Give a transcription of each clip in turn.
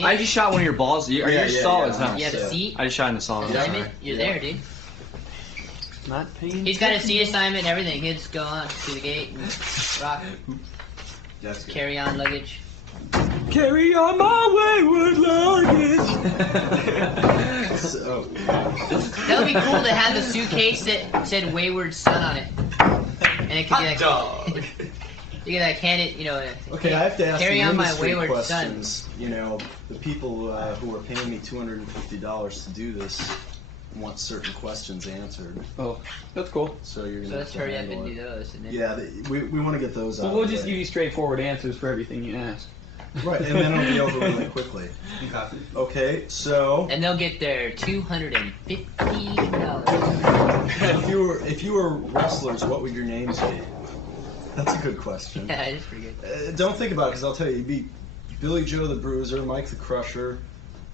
I just shot one of your balls. Are you solids, huh? You have a seat? I just shot in the solid. Assignment? You're there, dude. Not paying. He's got a seat assignment and everything. He'll just go on through the gate and rock. That's good. Carry on luggage. Carry on my wayward luggage. So, That would be cool to have the suitcase that said "Wayward Son" on it, and it could be like, you can like hand it, you know. okay, I have to ask Carry the on my industry wayward questions. You know, the people who are paying me $250 to do this want certain questions answered. Oh, that's cool. So you're gonna So have let's to hurry up handle and it. do those. And then Yeah, we want to get those out. Well, we'll of the just way. give you straightforward answers for everything you ask. Right, and then it'll be over really quickly. Okay, so And they'll get their $250. if you were wrestlers, what would your names be? That's a good question. Yeah, it is pretty good. Don't think about it, because I'll tell you, you'd be Billy Joe the Bruiser, Mike the Crusher,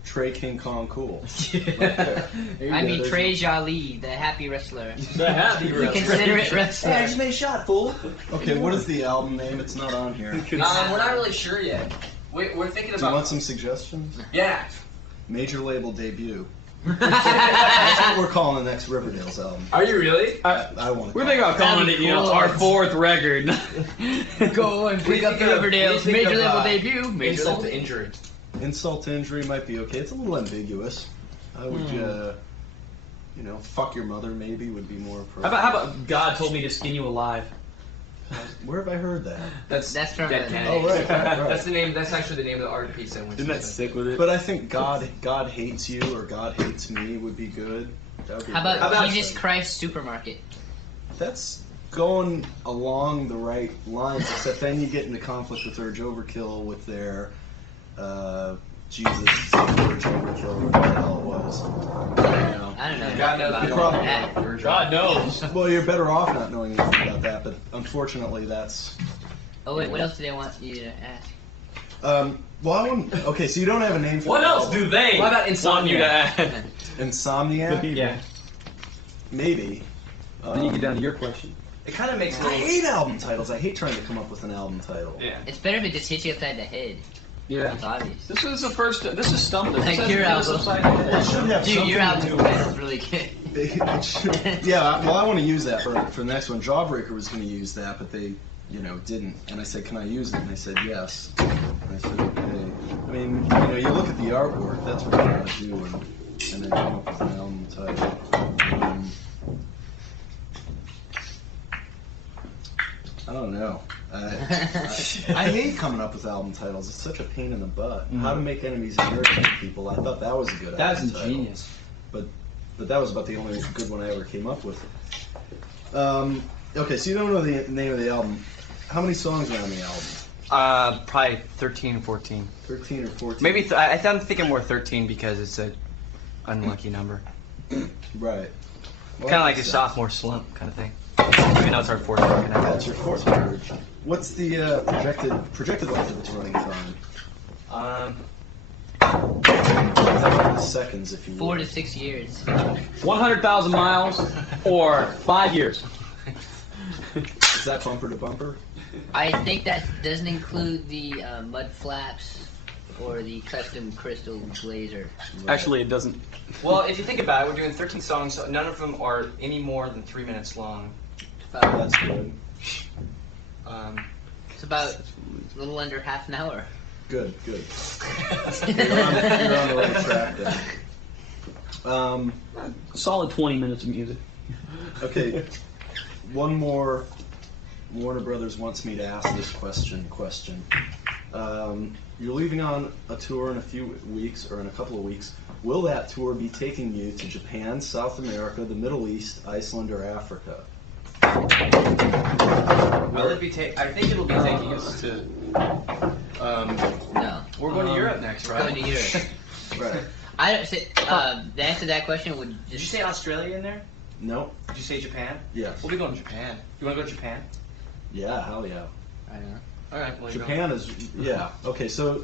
Trey King Kong Cool. Right there. There you I go, mean there's Trey Jali, the happy wrestler. The happy You consider it wrestler. Hey, I just made a shot, fool. Okay, what is the album name? It's not on here. Do We're not really sure yet. We're thinking you about. want some suggestions? Yeah. Major label debut. That's what we're calling the next Riverdale's album. Are you really? I want to. We're thinking about calling it, our fourth record. Go and pick up the Riverdale's major label debut. Major Insult label. to injury. Insult to injury might be okay. It's a little ambiguous. I would, fuck your mother maybe would be more appropriate. How about God told me to skin you alive? Where have I heard that? That's from Dead a- Kennedy. Oh, right. That's the name. That's actually the name of the art piece I went to. Isn't that sick with it? But I think God hates you or God hates me would be good. That would be How good. about Jesus Christ Supermarket? That's going along the right lines, except then you get into conflict with Urge Overkill with their Jesus Urge Overkill, or whatever the hell it was. I don't know. God knows about we don't that. know. God knows. Well, you're better off not knowing anything about that, but unfortunately that's... Oh wait, what else do they want you to ask? Well, I wouldn't... Okay, so you don't have a name for What the else album. do they What about want you Insomnia? to add? Insomniac? Yeah. Maybe. Then you get down to your question. It kind of makes I me. hate album titles. I hate trying to come up with an album title. Yeah. It's better if it just hits you upside the head. Yeah. It's obvious. This is the first. This is stumped. Like your album. Well, it should have Dude, something your to album do with... is really good. It should- yeah, well, I want to use that for the next one. Jawbreaker was going to use that, but they, didn't. And I said, "Can I use it?" And they said, "Yes." And I said, "Okay." I mean, you look at the artwork. That's what you got to do, and then come up with an album title. I don't know. I hate coming up with album titles. It's such a pain in the butt. How to Make Enemies and Irritate People. I thought that was a good That's album title. ingenious. But that was about the only good one I ever came up with. Okay, so you don't know the name of the album. How many songs are on the album? Probably 13, 14. 13 or 14? Maybe I'm thinking more 13 because it's a unlucky number. Right. Well, Kind of like a that's- sophomore slump kind of thing. Even though it's our fourth record. That's your fourth record. What's the projected length of its running time? Seconds, if you will. 4 to 6 years. 100,000 miles or 5 years. Is that bumper to bumper? I think that doesn't include the mud flaps or the custom crystal blazer. Actually, it doesn't. Well, if you think about it, we're doing 13 songs. So none of them are any more than 3 minutes long. That's good. It's about a little under half an hour. Good. You're on the right track then. Solid 20 minutes of music. Okay, one more. Warner Brothers wants me to ask this question. You're leaving on a tour in a few weeks, or in a couple of weeks. Will that tour be taking you to Japan, South America, the Middle East, Iceland, or Africa? Will it be I think it'll be taking us to. No. We're going to Europe next, right? Going to Europe. Right. I don't say, the answer to that question would Did you just say Australia in there? No? Did you say Japan? Yes. We'll be going to Japan. You want to go to Japan? Yeah, hell yeah. I don't know. All right. Well, Japan is, yeah. Okay, so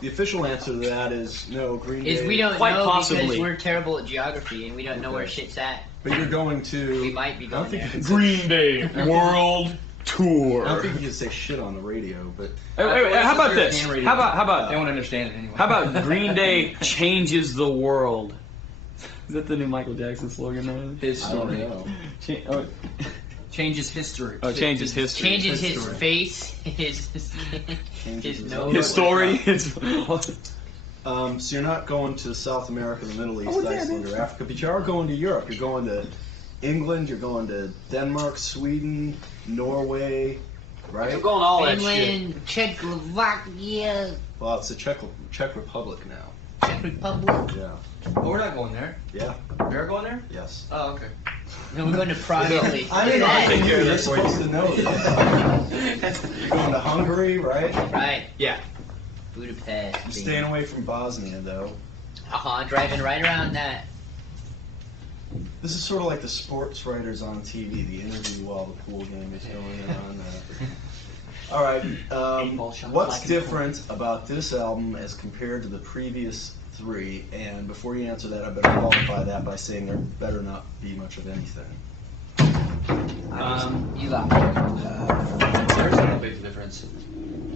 the official answer to that is no, Green Day. Is we don't Quite know possibly. because we're terrible at geography and we don't know where Okay. shit's at. But you're going to... We might be I don't going think there. you can Green Day, World tour. I don't think you can say shit on the radio, but Wait, how about this? European How radio. about They won't understand it anyway. how about Green Day changes the world? Is that the new Michael Jackson slogan now? His I don't story know. changes history. Oh, changes history. Changes his story. face, his Changes his nose. His story. So you're not going to South America, the Middle East, what's that, Iceland, or Africa, but you are going to Europe. You're going to England, you're going to Denmark, Sweden, Norway, right? I'm going all that shit. Finland, Czechoslovakia, Well, it's the Czech Republic now. Czech Republic. Yeah. Oh, we're not going there. Yeah. We're going there? Yes. Oh, okay. No, we're going to Prague, Italy. I mean, Look at that. you're supposed to know this. You're going to Hungary, right? Right, Yeah. Budapest. You're staying away from Bosnia, though. Driving right around that. This is sort of like the sports writers on TV, the interview while the pool game is going on. All right, what's different about this album as compared to the previous three? And before you answer that, I better qualify that by saying there better not be much of anything. You lie. There's no big difference.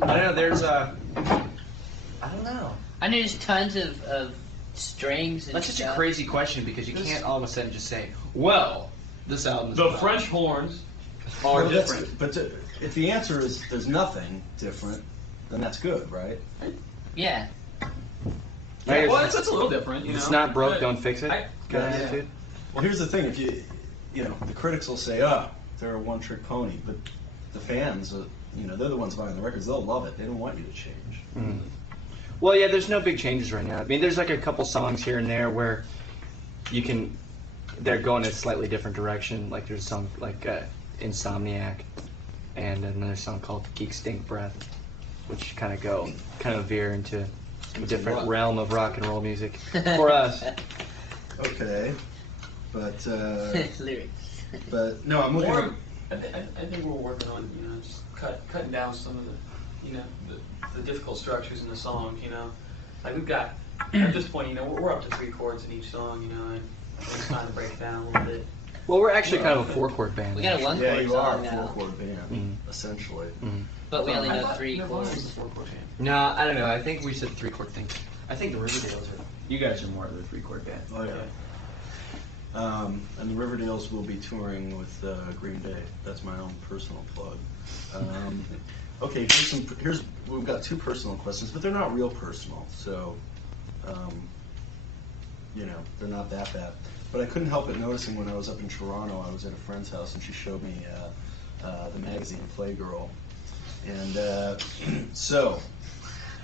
I don't know. There's a. I don't know. I know there's tons of strings and That's such a stuff. crazy question because you can't all of a sudden just say, well, this album is The about-" French horns are Well, that's- different. But if the answer is there's nothing different, then that's good, right? Yeah. Right, Well, it's a little different. You It's know? not broke, But don't fix it. I- Kind of Yeah. attitude. Well, here's the thing: if you know, the critics will say, "Oh, they're a one-trick pony," but the fans, they're the ones buying the records. They'll love it. They don't want you to change. Mm. Well, yeah, there's no big changes right now. I mean, there's like a couple songs here and there where they're going in a slightly different direction. Like there's a song like Insomniac and another song called Geek Stink Breath, which kind of veer into a different what? realm of rock and roll music for us. Okay, but Lyrics. no, I'm looking. More, I think we're working on just cutting down some of the the difficult structures in the songs. Like we've got at this point, we're up to 3 chords in each song. And it's trying to break it down a little bit. Well, we're actually kind of a 4-chord band. We got a one Yeah, chord you are song a now, four-chord band, Mm. essentially. but we only I know thought 3 Nirvana was a chords. 4-chord band. No, I don't know. I think we said 3-chord thing. I think the Riverdales are. You guys are more of a 3-chord band. Oh yeah. And the Riverdales will be touring with Green Day. That's my own personal plug. Okay, we've got 2 personal questions, but they're not real personal, so they're not that bad. But I couldn't help but noticing when I was up in Toronto, I was at a friend's house and she showed me the magazine Playgirl, and so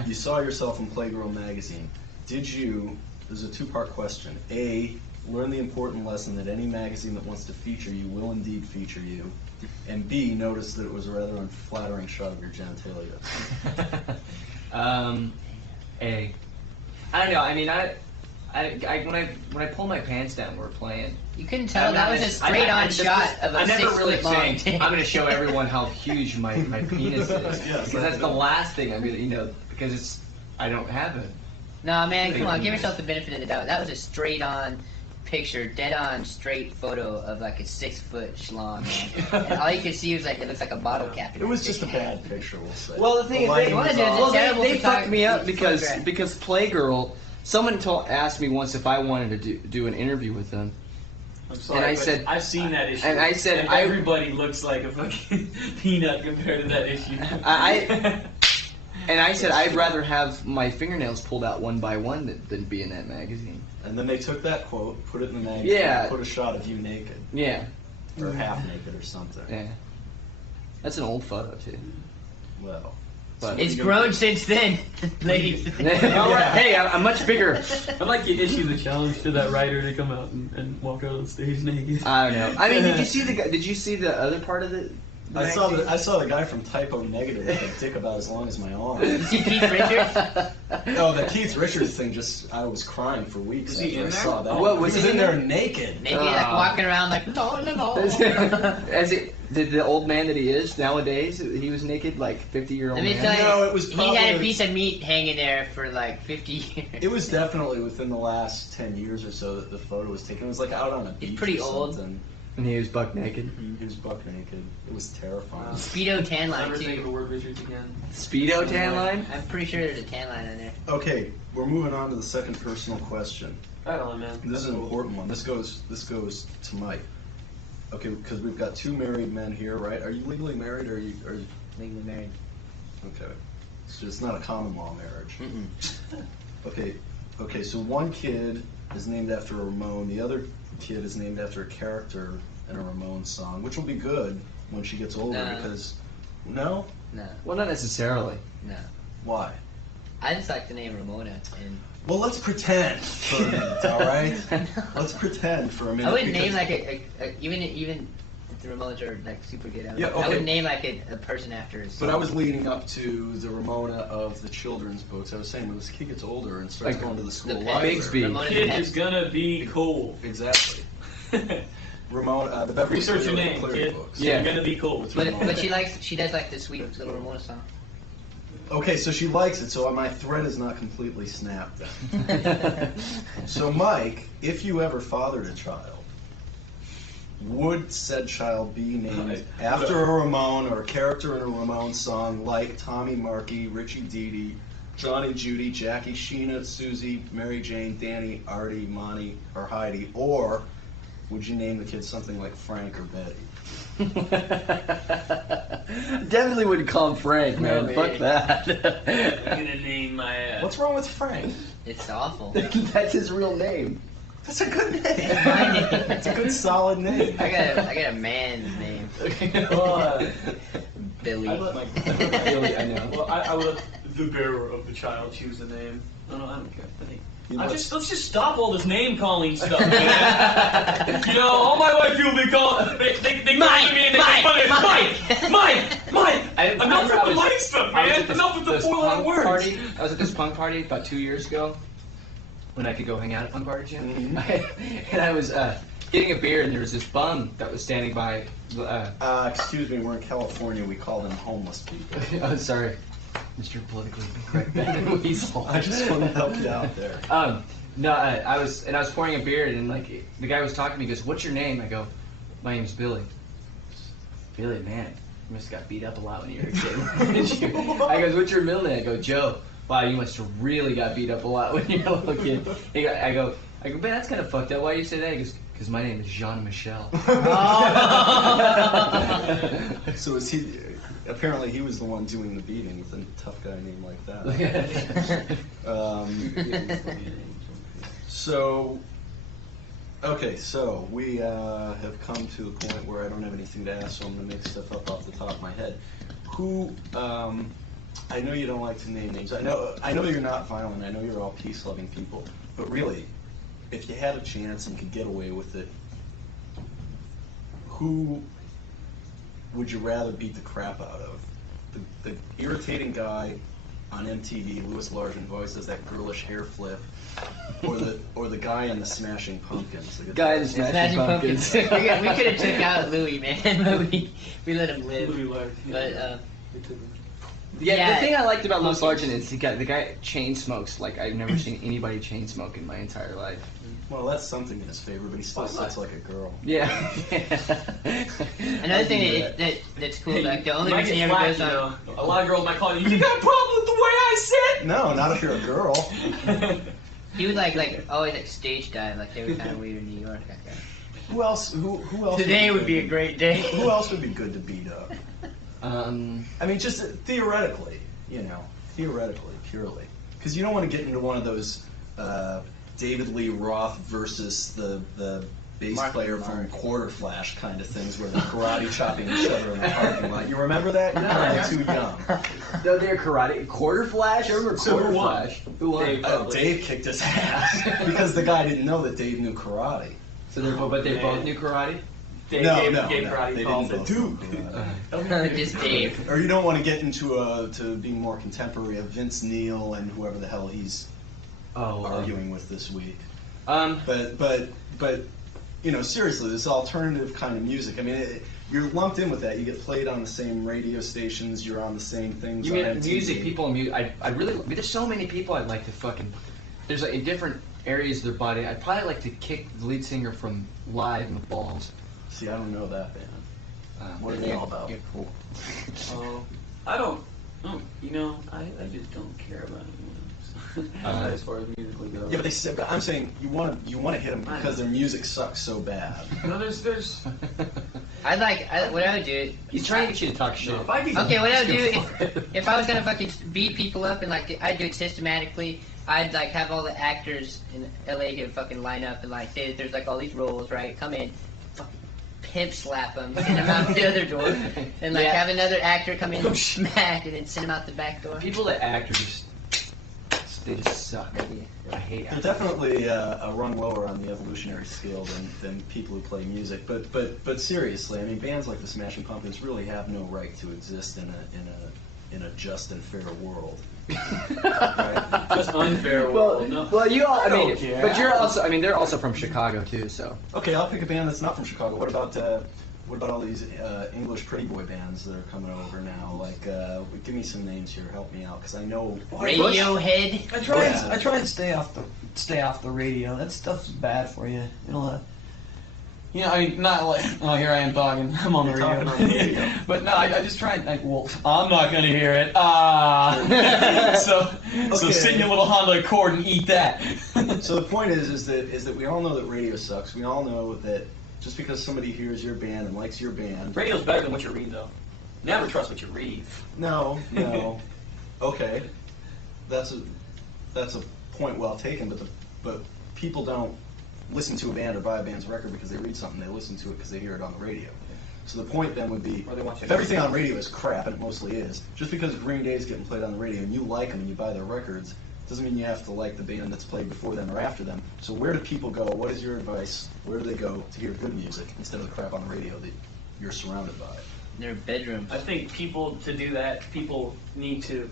you saw yourself in Playgirl magazine. Did you? There's a 2-part question. A, learn the important lesson that any magazine that wants to feature you will indeed feature you. And B, notice that it was a rather unflattering shot of your genitalia. A. I don't know. I mean, when I pull my pants down, we're playing. You couldn't tell that was a straight on shot of a I'm never 6 really foot long saying dick. I'm going to show everyone how huge my penis is. Yes, Because that's the last thing I'm going to, because I don't have it. No, man, come on, give yourself the benefit of the doubt. That was a straight on picture, dead on straight photo of like a 6 foot schlong, man. And all you could see was like it looks like a bottle cap. It was just a bad picture, we'll say. Well, the thing is, lighting was off. they fucked me up because photograph. Playgirl. Someone asked me once if I wanted to do an interview with them. I'm sorry, And I but said- I've seen that issue. and I said and I- everybody looks like a fucking peanut compared to that issue. And I said I'd rather have my fingernails pulled out one by one than be in that magazine. And then they took that quote, put it in the magazine, Yeah. and put a shot of you naked, Yeah, or half naked or something. yeah. That's an old photo too. Well, But It's grown since then, ladies. Hey, I'm much bigger. I'd like to issue the challenge to that writer to come out and walk out on stage naked. I don't know. I mean, did you see the other part of it? I saw the guy from Typo Negative with a dick about as long as my arm. See Keith Richards? No, the Keith Richards thing I was crying for weeks Was he after I in there? saw that. What, he was was he in in there naked. Maybe like walking around like, no. Did the old man that he is nowadays, he was naked, like 50-year-old Let me man? tell you, No, it was he had a probably- piece of meat hanging there for like 50 years. It was definitely within the last 10 years or so that the photo was taken. It was like out on a beach pretty or old. something. And he was buck naked. He was buck naked. It was terrifying. Speedo tan line Never think of too. the word Richards again. Speedo tan line? I'm pretty sure there's a tan line on there. Okay, we're moving on to the second personal question. Right on, man. This is an important one. This goes to Mike. Okay, because we've got two married men here, right? Are you legally married, or are you? Legally married. Okay, so it's not a common law marriage. Mm-mm. Okay. So one kid is named after a Ramone. The other kid is named after a character in a Ramone song, which will be good when she gets older. No. Because no, No, Well, not necessarily. no. why? I just like the name Ramona, and Well, let's pretend for a minute, all right? Let's pretend for a minute. I wouldn't because- name like even if the Ramones are like super good. I Yeah, okay. would name like a person after. But I was leading up to the Ramona of the children's books. I was saying when this kid gets older and starts Like going to the school the library. Bigsby. Ramona Kid Pets. is gonna be cool. Exactly. Ramona, the Beverly Research your Cleary name, Cleary kid. books. Yeah. You're gonna be cool. But she does like the sweet little Ramona song. Okay, so she likes it, so my thread is not completely snapped then. So Mike, if you ever fathered a child, would said child be named after a Ramone or a character in a Ramone song like Tommy Markey, Richie Dee, Johnny Judy, Jackie Sheena, Susie, Mary Jane, Danny, Artie, Monty, or Heidi? Or would you name the kid something like Frank or Betty? Definitely wouldn't call him Frank, man. No, Fuck man. I'm that. gonna name my. What's wrong with Frank? It's awful. That's his real name. That's a good name. My name. It's a good solid name. I got a man's name. Billy. I let my. Billy, I know. Well, I would let the bearer of the child choose the name. I don't care. I think. Let's just stop all this name calling stuff, man. You know, all my life people be calling. They call me and they make fun of Mike. Enough with the Mike stuff, man. Enough with the this 4-letter punk words. party. I was at this punk party about 2 years ago when I could go hang out at punk parties. And I was getting a beer, and there was this bum that was standing by. Excuse me, we're in California. We call them homeless people. Oh, sorry, Mr. Politically Incorrect Ben Weasel. I just want to help you out there. No, I was pouring a beer, and like the guy was talking to me. He goes, "What's your name?" I go, "My name's Billy." Billy, man, you must have got beat up a lot when you were a kid. I goes, "What's your middle name?" I go, "Joe." Wow, you must have really got beat up a lot when you were a little kid. I go, man, that's kind of fucked up. Why you say that? He goes, because my name is Jean-Michel. So is he? Apparently, he was the one doing the beating with a tough guy named like that. So, okay, so we have come to the point where I don't have anything to ask, so I'm going to make stuff up off the top of my head. Who? I know you don't like to name names. I know you're not violent. I know you're all peace-loving people. But really, if you had a chance and could get away with it, who would you rather beat the crap out of? The irritating guy on MTV, Louis Larson, who always does that girlish hair flip, or the guy in the Smashing Pumpkins. The Guy in the Smashing Pumpkins. we could have took out Louis, man. But we let him live. Louis Larson. But Yeah, the thing I liked about Louis Larson is the guy chain smokes like I've never seen anybody chain smoke in my entire life. Well, that's something in his favor, but he still looks like a girl. Yeah. another thing that's cool, like the only Might reason he get ever flack, goes you on. know. A lot of girls might call you. You got a problem with the way I sit? No, not if you're a girl. He would like always like stage dive, like they were kind of weird in New York. That guy. Who else? Who else? Today would be a great day. Who else would be good to beat up? I mean, just theoretically, purely, because you don't want to get into one of those David Lee Roth versus the bass player from Quarter Flash kind of things where they're karate chopping each other in the parking lot. You remember that? You're probably too young. No, they're karate. Quarter Flash? I remember So Quarter who won? Flash. Who won? Dave kicked his ass because the guy didn't know that Dave knew karate. So they both knew karate? Dave No, gave no, karate they calls didn't it. both know karate. Just Dave. Or you don't want to get into to being more contemporary of Vince Neil and whoever the hell he's arguing with this week. But seriously, this alternative kind of music. I mean, you're lumped in with that. You get played on the same radio stations. You're on the same things. You on mean MTV. music? People in music. I really. There's so many people I'd like to fucking. There's in different areas of their body. I'd probably like to kick the lead singer from Live in the balls. See, I don't know that band. What are they all about? You're cool. I don't. You know, I just don't care about anyone else as far as musically goes. Yeah, but they said. But I'm saying you want to hit them because their music sucks so bad. No, there's. What I would do. He's trying to get you to talk shit. No, if I could, Okay, what I would do if I was gonna fucking beat people up and like I'd do it systematically. I'd like have all the actors in LA here fucking line up and like say that there's like all these roles, right? Come in, fucking pimp slap them, send them out the other door, and like have another actor come in and smack and then send them out the back door. People that act are just, they just suck. I hate They're actors. definitely a run lower on the evolutionary scale than people who play music. But seriously, I mean, bands like the Smashing Pumpkins really have no right to exist in a just and fair world. Right? Just unfair. Well, you all, I mean, don't care. but you're also, I mean, they're also from Chicago too, so. Okay, I'll pick a band that's not from Chicago. What about all these English pretty boy bands that are coming over now? Like, give me some names here. Help me out, because I know. Radiohead. I try and stay off the radio. That stuff's bad for you. It'll I mean, not like, oh, here I am talking. I'm on the You're radio. talking on the radio. But no, I just try and, like, well, I'm not gonna hear it. So Okay. sit in your little Honda Accord and eat that. So the point is that we all know that radio sucks. We all know that just because somebody hears your band and likes your band. Radio's better than what you read, though. Never trust what you read. No. Okay, that's a point well taken. But people don't listen to a band or buy a band's record because they read something. They listen to it because they hear it on the radio. So the point then would be, Or they watch it. if everything on radio is crap, and it mostly is, just because Green Day is getting played on the radio and you like them and you buy their records, doesn't mean you have to like the band that's played before them or after them. So where do people go? What is your advice? Where do they go to hear good music instead of the crap on the radio that you're surrounded by? Their bedrooms. I think people, to do that, people need to,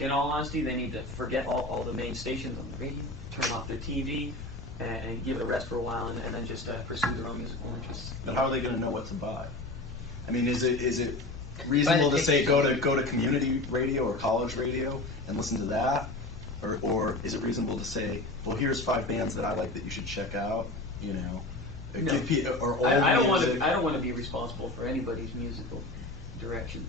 in all honesty, they need to forget all the main stations on the radio, turn off their TV, and give it a rest for a while, and then just pursue their own musical interests. But how are they going to know what to buy? I mean, is it reasonable to say go to community radio or college radio and listen to that, or is it reasonable to say, well, here's 5 bands that I like that you should check out, you know? No. Give people, or old I don't want music. to. I don't want to be responsible for anybody's musical direction.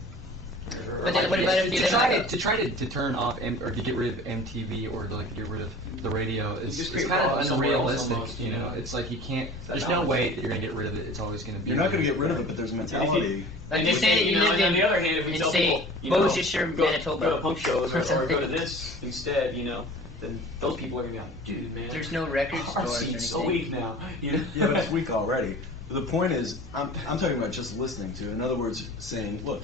But then what about if you to try to turn off or to get rid of MTV or to like get rid of the radio is just it's create kind of problems somewhere else unrealistic. almost, You know, you know? it's like you can't. That's There's no how- way that you're gonna get rid of it. It's always gonna be. You're not going to get rid of it, but there's a mentality. Like And you if- say that you lived and on in, the other hand, if we and tell say, people, you know, Worcestershire, Manitoba. go to punk shows or or go to something. this instead, you know, then those people are gonna be like, dude, man, There's no record our stores or scene's so anything. weak now. You know? Yeah, but it's weak already. But the point is, I'm talking about just listening to it. In other words, saying, look,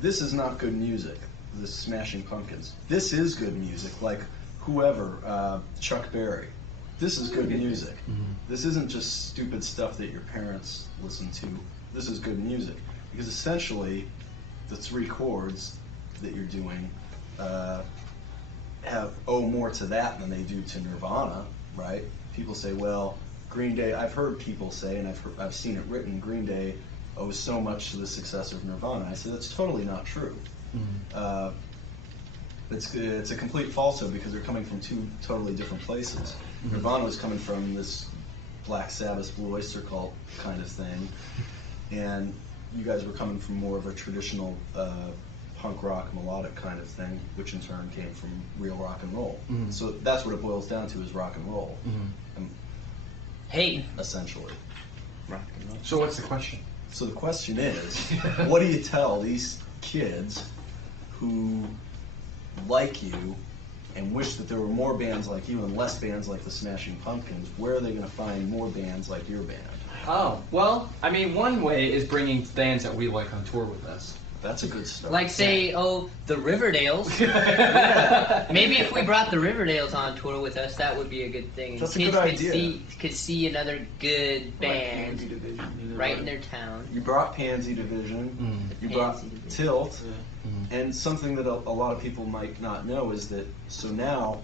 this is not good music, the Smashing Pumpkins. This is good music, like whoever, Chuck Berry. This is good music. This isn't just stupid stuff that your parents listen to. This is good music. Because essentially, the 3 chords that you're doing owe more to that than they do to Nirvana, right? People say, well, Green Day, I've heard people say, and I've seen it written, Green Day owes so much to the success of Nirvana. I say that's totally not true. It's a complete falsehood because they're coming from 2 totally different places. Nirvana was coming from this Black Sabbath, Blue Oyster Cult kind of thing, and you guys were coming from more of a traditional punk rock melodic kind of thing, which in turn came from real rock and roll. So that's what it boils down to, is rock and roll, Hey, essentially. So what's the question? So the question is, what do you tell these kids who like you and wish that there were more bands like you and less bands like the Smashing Pumpkins? Where are they going to find more bands like your band? Oh, well, I mean, one way is bringing bands that we like on tour with us. That's a good start. like say, the Riverdales. Maybe if we brought the Riverdales on tour with us, that would be a good thing. That's a Kids good idea. could see another good band Like Division, you know, right in their town. You brought Pansy Division, you brought Pansy Division. Tilt, Yeah. and something that a lot of people might not know is that, so now,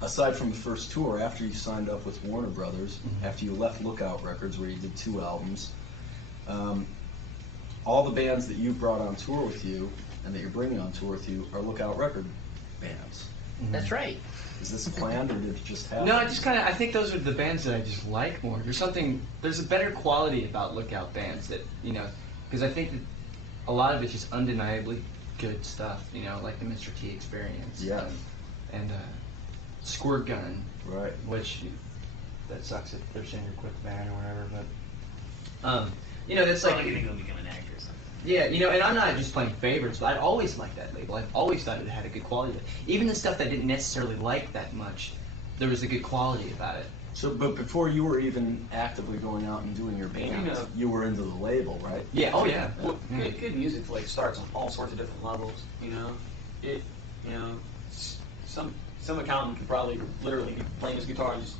aside from the first tour, after you signed up with Warner Brothers, after you left Lookout Records where you did 2 albums, all the bands that you brought on tour with you and that you're bringing on tour with you are Lookout Record bands. That's right. Is this planned or did it just happen? No, I just kind of, I think those are the bands that I just like more. There's a better quality about Lookout bands that, because I think that a lot of it's just undeniably good stuff, like the Mr. T Experience. Yeah. And Squirt Gun. Right. Which, that sucks if their singer quit the band or whatever, but, that's like... Probably gonna go become an actor or something. Yeah, and I'm not just playing favorites, but I've always liked that label. I've always thought it had a good quality. Even the stuff that I didn't necessarily like that much, there was a good quality about it. So, but before you were even actively going out and doing your band, you were into the label, right? Yeah. Oh yeah. Well, good music starts on all sorts of different levels. Some accountant could probably literally be playing his guitar and just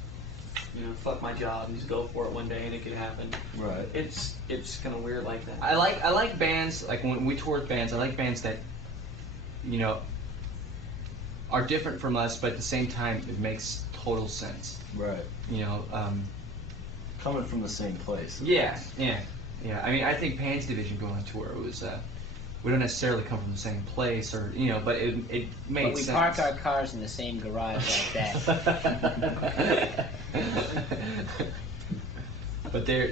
fuck my job and just go for it one day and it could happen. Right. It's kind of weird like that. I like bands, like when we tour with bands, I like bands that, are different from us, but at the same time it makes total sense. Right. Coming from the same place. Yeah. I mean, I think Pan's Division going on tour was, we don't necessarily come from the same place, or but it made But we sense. park our cars in the same garage like that. But they're,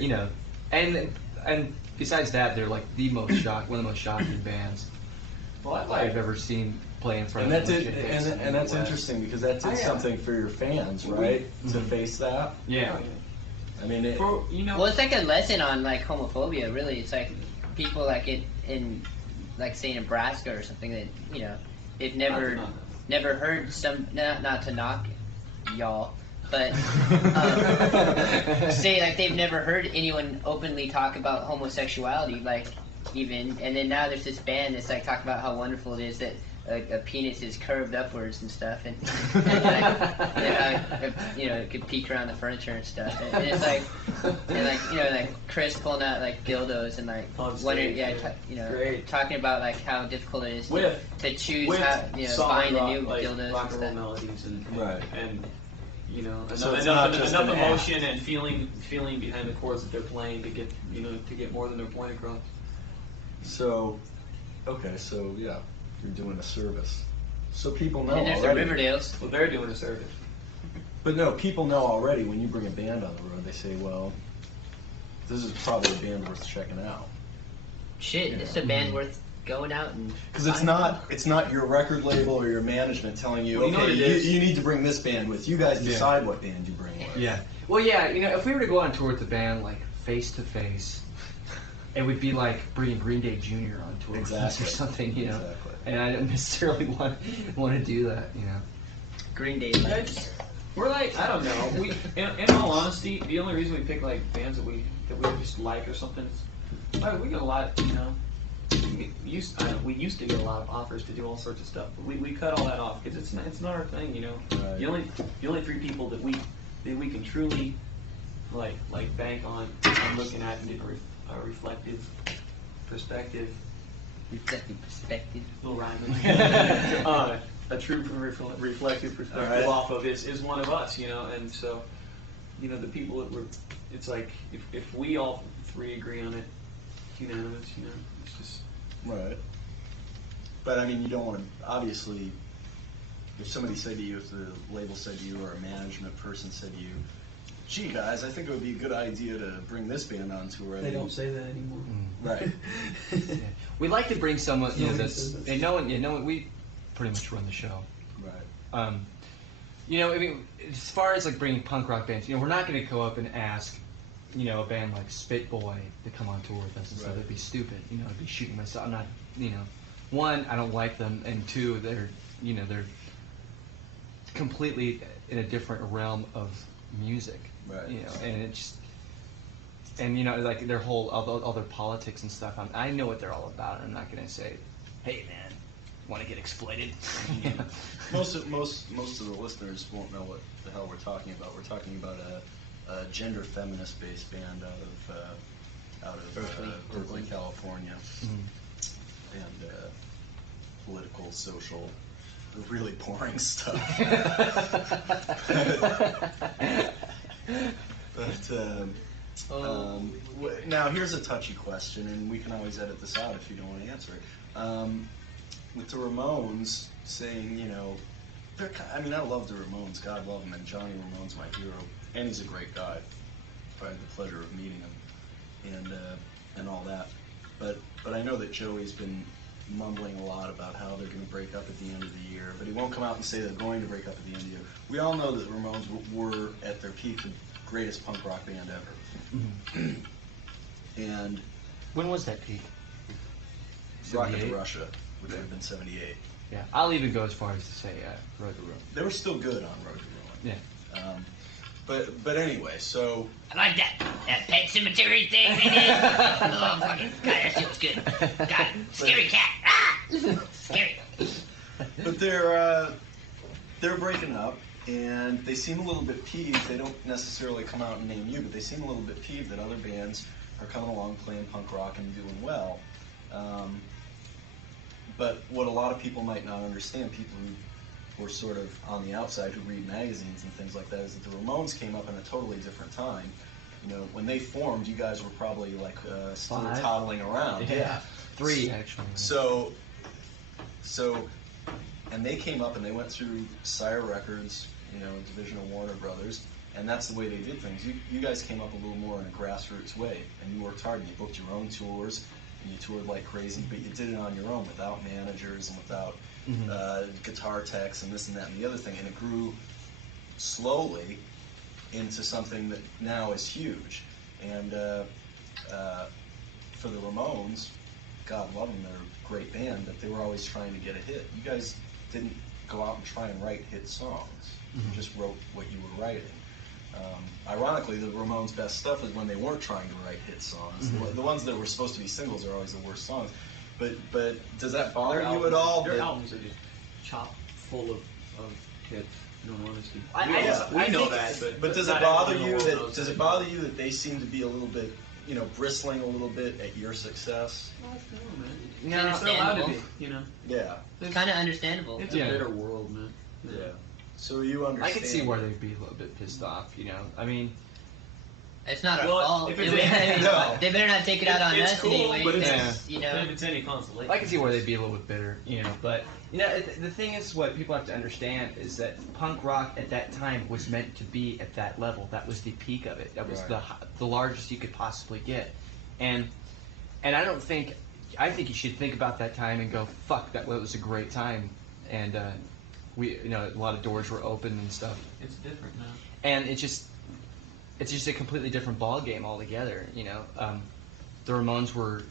and besides that, they're like one of the most shocking bands I've ever seen play in front And of that's legit it, hits. and that's interesting because that did something for your fans, right? To face that. Yeah. I mean, Well, it's like a lesson on like homophobia. Really, it's like people like in like say Nebraska or something that they've never heard some not to knock y'all, but say like they've never heard anyone openly talk about homosexuality, like even, and then now there's this band that's like talking about how wonderful it is that a penis is curved upwards and stuff, and it could peek around the furniture and stuff, and it's like, like Chris pulling out like dildos and like wondering, talking about like how difficult it is to choose how find the new dildos rock and and roll stuff. melodies and So it's enough, not just enough an emotion and feeling behind the chords that they're playing to get more than their point across. So, okay, so yeah, you're doing a service. So people know And there's the already. Riverdales. Well, they're doing a service. But no, people know already when you bring a band on the road, they say, well, this is probably a band worth checking out. Shit, it's a band worth going out and. Because it's not your record label or your management telling you, Well, you know okay, what it is? you need to bring this band with. You guys decide what band you bring with. Yeah. Well, yeah, if we were to go on tour with the band, like, face to face, it would be like bringing Green Day Jr. on tour with us Exactly. or something, Exactly. And I don't necessarily want to do that, Green Day. We're like, I don't know. We, in all honesty, the only reason we pick like bands that we just like or something is, we get a lot, we used to get a lot of offers to do all sorts of stuff, but we cut all that off because it's not our thing, Right. The only three people that we can truly like bank on looking at and get a reflective perspective. Reflective perspective. Little rhyming. A true reflective perspective Right. off of is one of us, and so, the people that it's like, if we all three agree on it, unanimous, it's just. Right. But I mean, you don't want to, obviously, if somebody said to you, if the label said to you, or a management person said to you, gee guys, I think it would be a good idea to bring this band on tour. They don't say that anymore. Right. Yeah. We'd like to bring someone, Nobody that's, says that. and no one, we pretty much run the show. Right. I mean, as far as like bringing punk rock bands, we're not going to go up and ask, a band like Spit Boy to come on tour with us and stuff. Right. It'd be stupid, I'd be shooting myself. I'm not, one, I don't like them, and two, they're completely in a different realm of music. Right. And it's just, and like their whole all their politics and stuff. I know what they're all about. I'm not gonna say, hey man, want to get exploited? Most of the listeners won't know what the hell we're talking about. We're talking about a gender feminist based band out of Berkeley, California, and political, social, really boring stuff. But now here's a touchy question, and we can always edit this out if you don't want to answer it. With the Ramones saying, I mean, I love the Ramones. God love them, and Johnny Ramone's my hero, and he's a great guy. I had the pleasure of meeting him, and all that. But I know that Joey's been mumbling a lot about how they're going to break up at the end of the year, but he won't come out and say they're going to break up at the end of the year. We all know that the Ramones were at their peak, the greatest punk rock band ever. And When was that peak? Rocket to 78? Russia would have been 78. Yeah, I'll even go as far as to say Road to Ruin. They were still good on Road to Ruin. Yeah. But anyway, so I like that pet cemetery thing they did. Oh, fucking God, that shit was good. God, scary cat. Ah! Scary. but they're breaking up, and they seem a little bit peeved. They don't necessarily come out and name you, but they seem a little bit peeved that other bands are coming along playing punk rock and doing well. But what a lot of people might not understand, people who were sort of on the outside who read magazines and things like that, is that the Ramones came up in a totally different time. You know, when they formed, you guys were probably like still 5? toddling around. Yeah. 3 actually. So, and they came up and they went through Sire Records, you know, division of Warner Brothers, and that's the way they did things. You guys came up a little more in a grassroots way, and you worked hard and you booked your own tours, and you toured like crazy, but you did it on your own without managers and without guitar techs and this and that and the other thing, and it grew slowly into something that now is huge. And for the Ramones, God love them, they're a great band, but they were always trying to get a hit. You guys didn't go out and try and write hit songs. You just wrote what you were writing. Ironically, the Ramones' best stuff is when they weren't trying to write hit songs. The ones that were supposed to be singles are always the worst songs. But does that bother you at all? Their that- albums are just chock full of hits. In all honesty, I we know think- that. But does it not bother everyone in the you world that knows they seem to be a little bit, you know, bristling a little bit at your success? No, man. No, They're allowed to be, Understandable. you know. Yeah. It's kind of understandable. It's Yeah. a bitter world, man. Yeah. So you understand? I can see where they'd be a little bit pissed off, you know. I mean, It's not our Well, fault. if it's No. They better not take it out on It's us cool, anyway. but it's, because, you if know, it's any consolation. I can see where they'd be a little bit bitter, you know. But you know, the thing is, what people have to understand is that punk rock at that time was meant to be at that level. That was the peak of it. That was Right. the largest you could possibly get. And I don't think, I think you should think about that time and go, fuck, that was a great time. And we, you know, a lot of doors were open and stuff. It's different now. And it's just a completely different ball game altogether. You know, the Ramones were,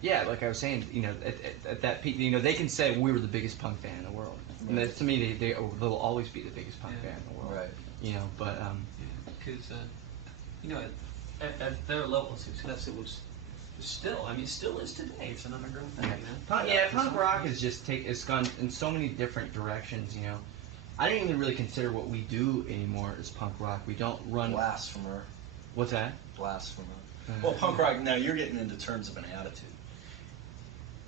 yeah, like I was saying, you know, at that peak, you know, they can say we were the biggest punk band in the world. And that, to me, they'll always be the biggest punk Yeah. band in the world. Right. You know, but Because, you know, at their level of success, it was still, I mean, still is today. It's an underground thing, you know. punk rock is just it's gone in so many different directions. You know, I don't even really consider what we do anymore as punk rock. We don't run. Blasphemer. What's that? Blasphemer. Well, punk rock, now you're getting into terms of an attitude.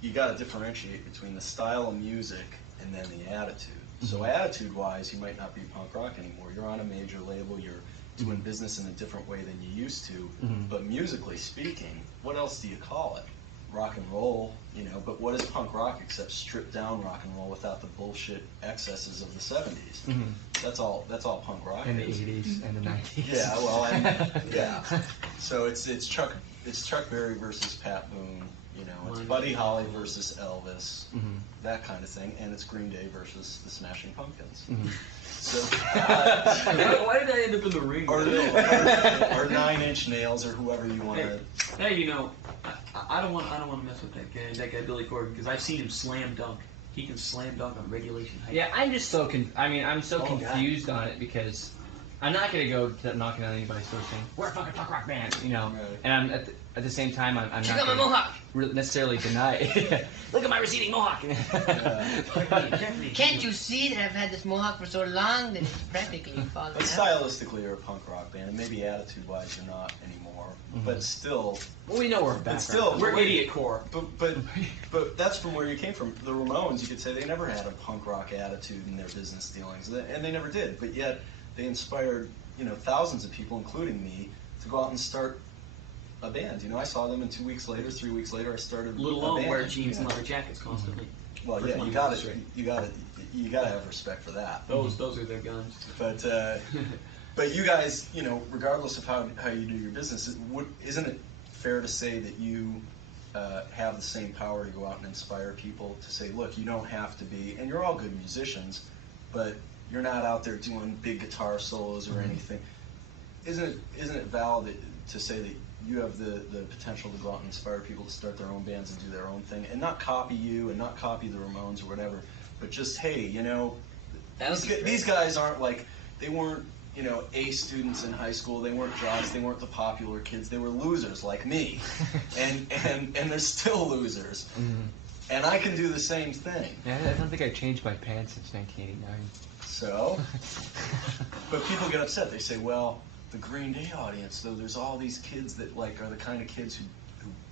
You got to differentiate between the style of music and then the attitude. So attitude-wise, you might not be punk rock anymore. You're on a major label, you're doing business in a different way than you used to. But musically speaking, what else do you call it? Rock and roll, you know, but what is punk rock except stripped down rock and roll without the bullshit excesses of the 70s? That's all punk rock In the is. 80s and the 90s. Yeah, well, yeah. So it's Chuck Berry versus Pat Boone, you know, it's Buddy Holly versus Elvis, that kind of thing, and it's Green Day versus the Smashing Pumpkins. So, Why did I end up in the ring? or 9 Inch Nails, or whoever you want to. Hey, you know, I don't want to mess with that guy Billy Corgan, because I've seen him slam dunk. He can slam dunk on regulation height. Yeah, I'm just so I'm so Oh, God. confused on it because I'm not gonna go to knocking on anybody's door saying we're a fucking punk rock band, you know. Right. And I'm at the same time I'm check not out my gonna mohawk. necessarily deny it. Look at my receding mohawk. Can't you see that I've had this mohawk for so long that it's practically falling But out? stylistically, you're a punk rock band, and maybe attitude-wise, you're not anymore. But still, Well, we know we're a background. still, We're idiot core. But that's from where you came from. The Ramones, you could say they never had a punk rock attitude in their business dealings, and they never did. But yet, they inspired, you know, thousands of people, including me, to go out and start a band. You know, I saw them, and 2 weeks later, 3 weeks later, I started Let a alone band. wear jeans and leather jackets constantly. Well, For yeah, 20 you got years it. straight. You got it. you gotta have respect for that. Those are their guns. But you guys, you know, regardless of how you do your business, isn't it fair to say that you have the same power to go out and inspire people to say, look, you don't have to be, and you're all good musicians, but you're not out there doing big guitar solos or anything. Isn't it valid to say that you have the potential to go out and inspire people to start their own bands and do their own thing, and not copy you and not copy the Ramones or whatever, but just, hey, you know, these guys aren't like, they weren't, you know, A students in high school, they weren't jocks, they weren't the popular kids, they were losers like me, and they're still losers, and I can do the same thing. Yeah, I don't think I've changed my pants since 1989. So, but people get upset. They say, well, the Green Day audience, though, there's all these kids that like are the kind of kids who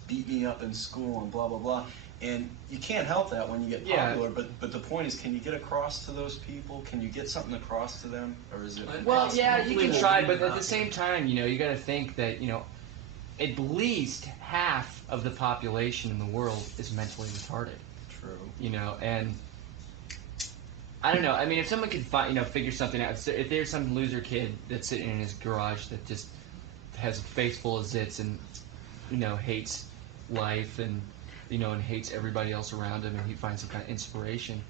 beat me up in school and blah blah blah. And you can't help that when you get popular. But the point is, can you get across to those people? Can you get something across to them, or is it? Well, yeah, you can try, but at the same time, you know, you got to think that, you know, at least half of the population in the world is mentally retarded. True. You know, and I don't know. I mean, if someone could find, you know, figure something out. If there's some loser kid that's sitting in his garage that just has a face full of zits and, you know, hates life and, you know, and hates everybody else around him, and he finds some kind of inspiration,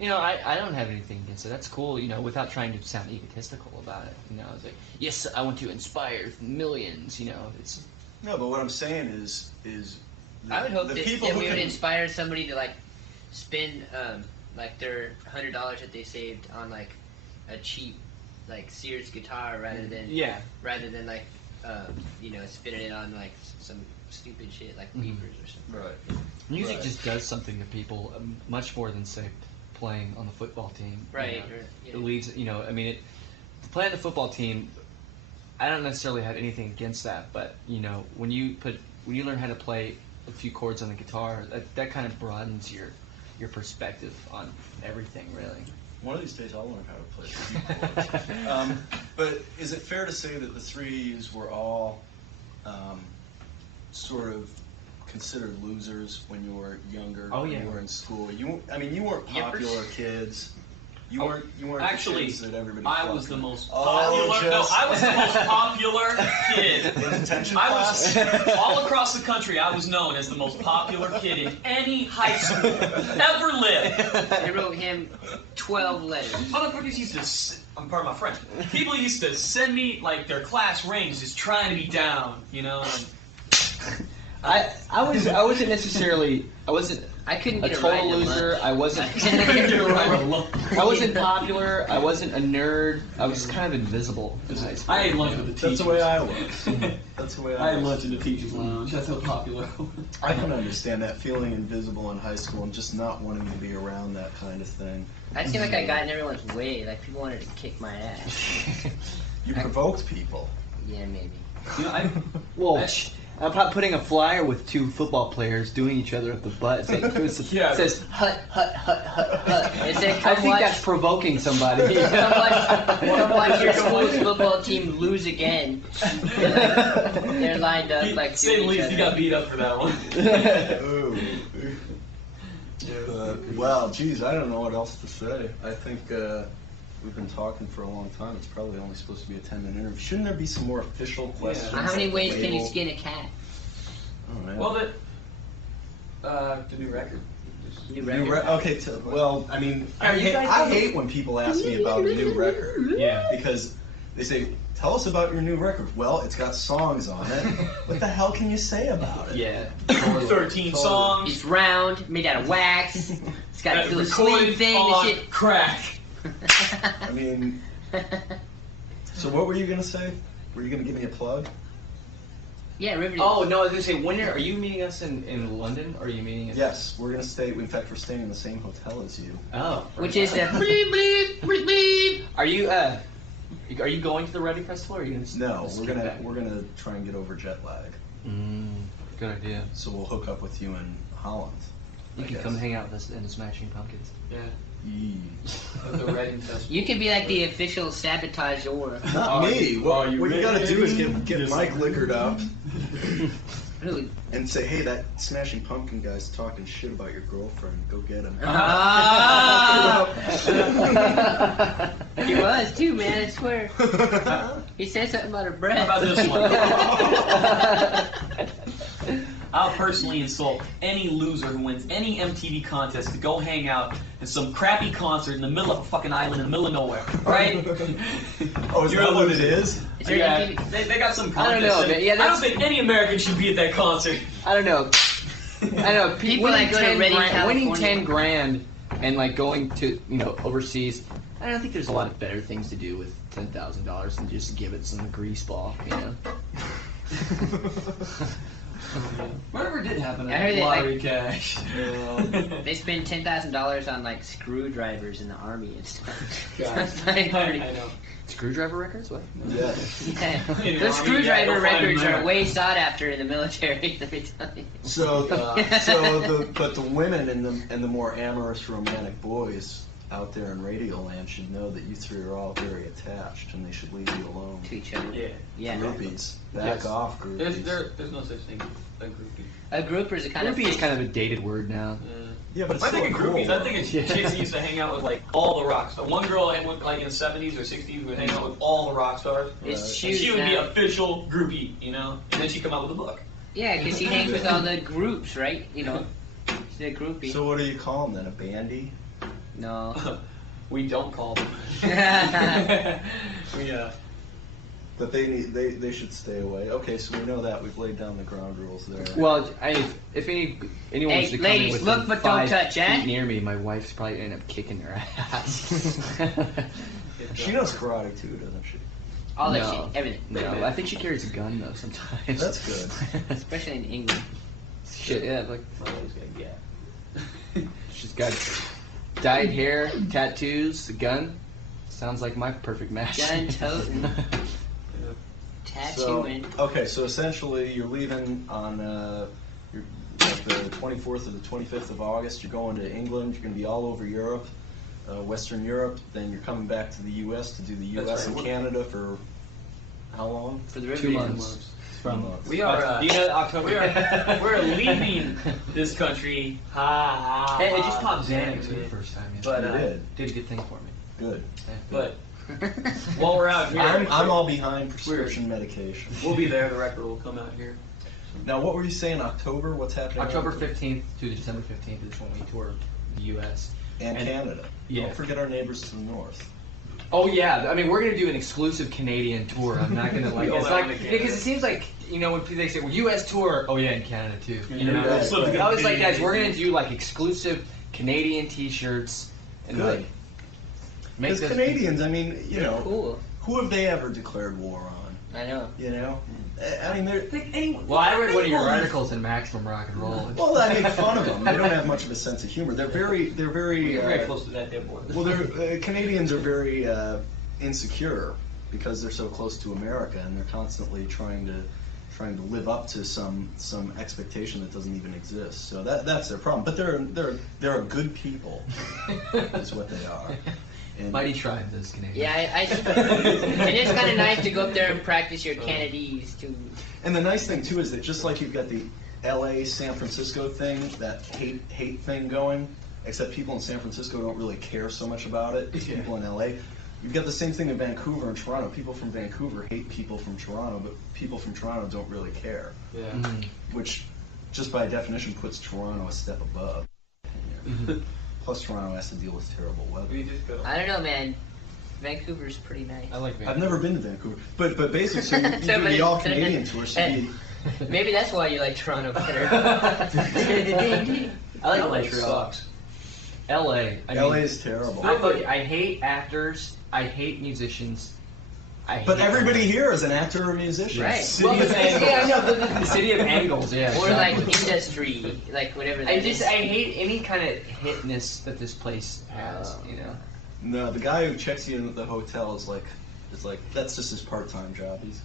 you know, I don't have anything against it. That's cool, you know, without trying to sound egotistical about it. You know, it's like, yes, I want to inspire millions. You know, it's. No, but what I'm saying is I would hope the that, people that who we would can- inspire somebody to like spend like their $100 that they saved on like a cheap like Sears guitar rather than like you know, spending it on like some stupid shit like Weavers or something. Right. Music Right. just does something to people much more than, say, playing on the football team. Right. You know? Or, yeah. It leads, you know, I mean, playing the football team, I don't necessarily have anything against that, but, you know, when you learn how to play a few chords on the guitar, that kind of broadens your perspective on everything, really. One of these days I'll learn how to play a few chords. But is it fair to say that the three of you were all sort of considered losers when you were younger? Oh, when yeah. you were in school. You weren't popular kids. You weren't Actually, the kids that everybody. I flocked was the to. most Oh, popular. No, just- I was the most popular kid. In detention I class. was all across the country. I was known as the most popular kid in any high school ever lived. They wrote him 12 letters. Motherfuckers used to. I'm pardon my French. People used to send me like their class rings, just trying to be down, you know. And I wasn't necessarily, I couldn't a get a ride total to loser. lunch. I wasn't. I wasn't popular. I wasn't a nerd. I was kind of invisible in high school. I ate lunch with the teachers. That's the way I was. That's the way I I ate was. lunch in the teachers' lounge. That's how popular. I can understand that feeling invisible in high school and just not wanting to be around that kind of thing. I seemed like I got in everyone's way. Like people wanted to kick my ass. You provoked people. Yeah, maybe. You know, Well, I'm not putting a flyer with two football players doing each other at the butt. It's like, Yeah. it says Hut, hut, hut, hut, hut. It said, I come think watch, that's provoking somebody. come watch your school's football team lose again. They're lined up like say the doing least, each he got other. beat up for that one. Ooh. Well, geez, I don't know what else to say. I think we've been talking for a long time. It's probably only supposed to be a 10-minute interview. Shouldn't there be some more official questions? How many like ways can you label? skin a cat? Oh, man. Well, the new record. New New record. okay, well, I mean, I hate when people ask me about a new record. Yeah. Because they say, tell us about your new record. Well, it's got songs on it. What the hell can you say about it? Yeah. 13 songs. It's round, made out of wax. It's got a little recorded sleeve thing on and shit. crack. I mean, so what were you going to say? Were you going to give me a plug? Yeah, Rivalries. Oh no, I was gonna say, when are you meeting us in London? Or are you meeting us? Yes, we're going to stay. In fact, we're staying in the same hotel as you. Oh. Which is the bleep, bleep, bleep, bleep. Are you going to the Reading Festival? Or are you gonna? No, skip we're back? gonna try and get over jet lag. Good idea. So we'll hook up with you in Holland. You I can guess. come hang out with us in the Smashing Pumpkins. Yeah. Yee. At the Reading Festival. You could be like the official sabotageur. Not me. What are you you gotta do is ready? get Mike liquored up. Really? and say, hey, that Smashing Pumpkin guy's talking shit about your girlfriend. Go get him. Ah! He was too, man. I swear. He said something about her breath. How about this one? I'll personally insult any loser who wins any MTV contest to go hang out at some crappy concert in the middle of a fucking island in the middle of nowhere. Right? Oh, is that what it is? Is there Yeah, MTV? they got some contest. I don't know, and but yeah, I don't that's- think any American should be at that concert. I don't know. People that go to Redding, winning California. 10 grand and like going to overseas. I don't think there's a lot of better things to do with $10,000 than just give it some grease ball. Whatever did happen I heard at they, lottery cash. They spend $10,000 on like screwdrivers in the army and stuff. God. That's like I pretty- know. Screwdriver records? What? Yeah. Yeah. In the Those army, yeah, screwdriver you'll find records them are there. way sought after in the military. Let me tell you. So but the women and the more amorous romantic boys out there in radio land should know that you three are all very attached and they should leave you alone. To each other. Yeah. Yeah. Groupies. Back Yes. off, groupies. There's no such thing as a groupie. A grouper is a kind Groupie of is kind of a dated word now. Yeah, but it's I still think of cool. groupies. I think it's chicks that used to hang out with like all the rock stars. One girl like in the 70s or 60s would hang out with all the rock stars. It's Right. And shoes she would be now. official groupie, And then she'd come out with a book. Yeah, because he hangs with all the groups, right? She's a groupie. So what do you call them then? A bandy? No. We don't call them. we But they should stay away. Okay, so we know that. We've laid down the ground rules there. Well, if anyone Hey, wants to come ladies, in within look but don't 5 touch, eh? feet near me, my wife's probably gonna end up kicking her ass. She knows karate too, doesn't she? All that No. shit, everything. No, I think she carries a gun though sometimes. That's good. Especially in England. Shit, yeah, like always gonna get. she's got dyed hair, tattoos, a gun. Sounds like my perfect match. Gun toting. So, Tattooing. okay, so essentially you're leaving on like the 24th or the 25th of August. You're going to England. You're going to be all over Europe, Western Europe. Then you're coming back to the U.S. to do the That's U.S. right. and Canada for how long? For the 2 Rivalries. months. From months. We are. Do you know October? We're leaving this country. Hey, it just popped Xanax Xanax for the first time. Yeah. But You Did a good thing for me. Good. but while we're out here, I'm all behind prescription medication. We'll be there. The record will come out here. Now, what were you saying? October? What's happening? October 15th to December 15th is when we tour the U.S. and Canada. Yeah. Don't forget our neighbors to the north. Oh yeah, I mean we're gonna do an exclusive Canadian tour. I'm not gonna like Go it's out like to Canada. because it seems like when they say well U.S. tour, oh yeah, in Canada too. Yeah, it's looking I was like big. guys, we're gonna do like exclusive Canadian T-shirts and Good. like make Because this. Canadians, I mean, Cool. who have they ever declared war on? I know. You know? I mean, they're. Well, I read one of your articles in Maximum Rock and Roll. Well, I make fun of them. They don't have much of a sense of humor. They're very. We're very close to that dead boy. Well, they're Canadians are very insecure because they're so close to America, and they're constantly trying to live up to some expectation that doesn't even exist. So that's their problem. But they're a good people. Is what they are. And Mighty tribe, those Canadians. Yeah, and it's kind of nice to go up there and practice your Canadese too. And the nice thing too is that just like you've got the L.A. San Francisco thing, that hate thing going, except people in San Francisco don't really care so much about it as people in L.A. You've got the same thing in Vancouver and Toronto. People from Vancouver hate people from Toronto, but people from Toronto don't really care, Yeah. which just by definition puts Toronto a step above. Plus, Toronto has to deal with terrible weather. We just go. I don't know, man. Vancouver's pretty nice. I like I've never been to Vancouver, but basically, so you do Somebody- the all Canadian tour. So you, Maybe that's why you like Toronto better. I like LA Montreal. sucks. L.A. I LA mean, is terrible. I hate actors. I hate musicians. But everybody here is an actor or musician. Right. City Well, of the, Angles. yeah, I know, the city of angles, yeah. Or like exactly. industry, like whatever that I is. hate any kind of hitness that this place has, No, the guy who checks you in at the hotel is like that's just his part-time job. He's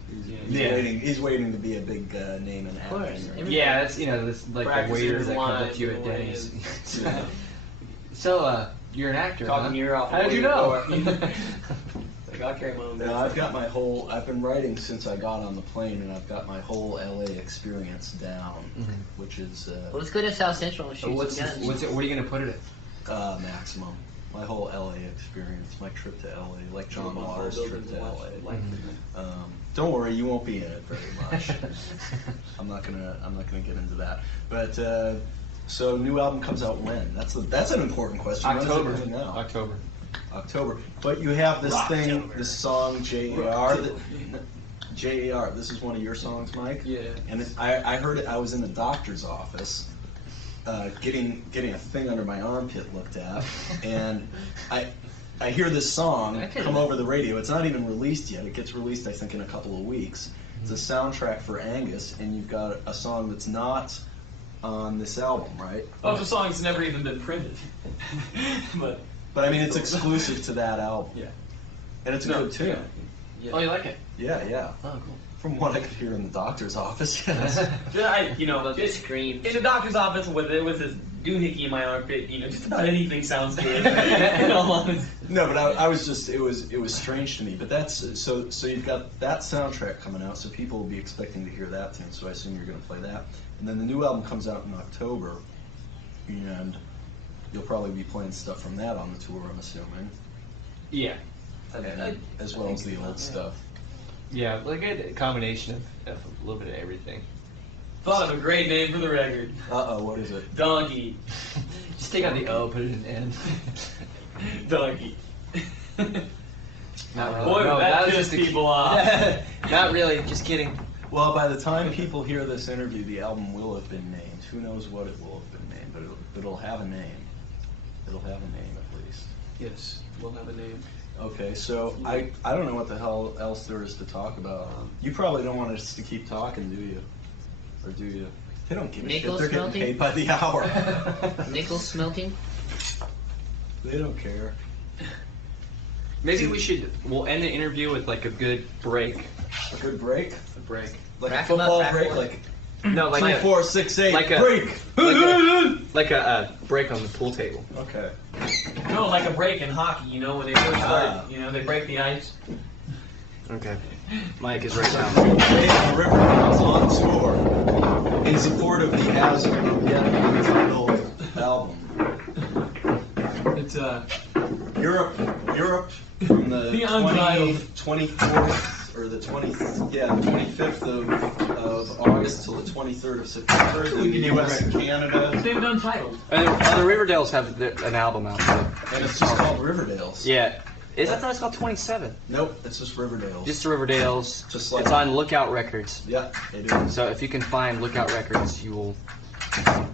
Yeah. waiting to be a big name in course. acting. Yeah, that's this like the Practicing waiter his that comes up lines to you and at the way Denny's. he Yeah. So, you're an actor, Talking huh? your off. How did you know? Like, I'll carry my own. Now, I've been writing since I got on the plane, and I've got my whole LA experience down, which is Well, let's go to South Central and shoot What's some guns. where are you gonna put it? maximum. My whole LA experience, my trip to LA, like John Waters' trip to LA. Don't worry, you won't be in it very much. I'm not gonna get into that. But so new album comes out when? That's an important question. October. When is it coming out? October. But you have this thing, this song JAR. JAR. This is one of your songs, Mike. Yeah. And I heard it. I was in the doctor's office. Getting a thing under my armpit looked at, and I hear this song come over the radio. It's not even released yet. It gets released, I think, in a couple of weeks. It's a soundtrack for Angus, and you've got a song that's not on this album, right? Oh, it's a song that's never even been printed. but I mean, it's exclusive to that album. Yeah. And it's a good tune. Yeah. Oh, you like it? Yeah. Oh, cool. From what I could hear in the doctor's office, yes. Just scream. in the doctor's office with this doohickey in my armpit, just about anything sounds good. In all honesty. No, but I was just, it was strange to me. But that's, so you've got that soundtrack coming out, so people will be expecting to hear that tune, so I assume you're going to play that. And then the new album comes out in October, and you'll probably be playing stuff from that on the tour, I'm assuming. Yeah. And, as well as the old stuff. Yeah, like a combination of a little bit of everything. Thought of a great name for the record. Uh-oh, what is it? Donkey. Just take out the O, put it in N. Donkey. Not really. Boy, No, that was pissed just a- people off. Not really, just kidding. Well, by the time people hear this interview, the album will have been named. Who knows what it will have been named, but it'll have a name. It'll have a name at least. Yes, we'll have a name. Okay, so I don't know what the hell else there is to talk about. You probably don't want us to keep talking, do you? Or do you? They don't give a shit. Nickel They're getting smelting? paid by the hour. Nickel smelting? They don't care. Maybe we'll end the interview with like a good break. A good break? A break. Like Rack a 'em up, football rack 'em break? up. Like No, like 2, a, 4, 6, 8, like a- break! like a break on the pool table. Okay. No, like a break in hockey, when they first start, they break the ice. Okay. Mike is right now. Hey, the Rivalries on tour in support of the as of yet untitled album. It's Europe from the The untitled. 24th or the 25th of August till the 23rd of September. In the U.S. and Canada, named Untitled. And the Riverdales have an album out too. and it's just called Riverdales. Yeah. I thought it's called 27. Nope, it's just Riverdales. Just the Riverdales. Just like- it's on Lookout Records. Yeah, it is. So if you can find Lookout Records, you will.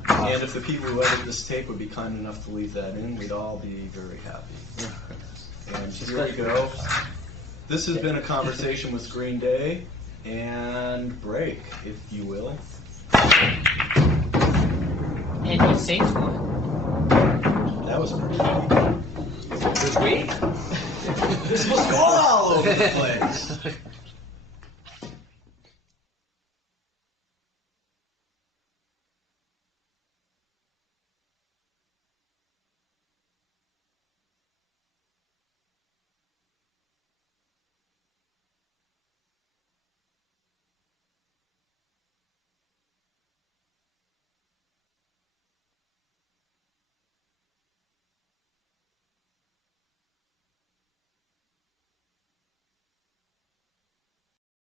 And if the people who edit this tape would be kind enough to leave that in, we'd all be very happy. And here we go. This has been a conversation with Green Day, and break, if you will. And he sings one. That was pretty neat. Was we? This was all over the place.